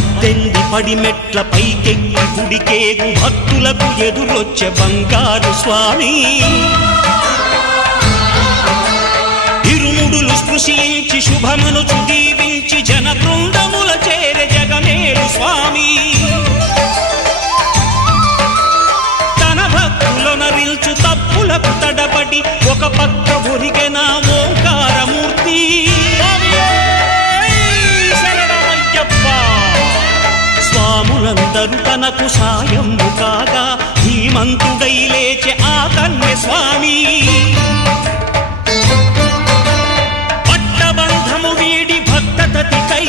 18 పడిమెట్ల పైకెక్కి గుడికేగు భక్తులకు ఎదురొచ్చే బంగారు స్వామి ఇరుముడులు స్పృశించి శుభమనుచు దీవించి జన బృందముల చేరే జగమేలు స్వామి తన భక్తులొనరిల్చు తప్పులకు తడబడి ఒక పక్క ఒరిగెన ఓంకారమూర్తి స్వాములందరూ తనకు సాయము కాగా ధీమంతుడై లేచే ఆ కన్య స్వామి పట్టబంధము వీడి భక్తతతికై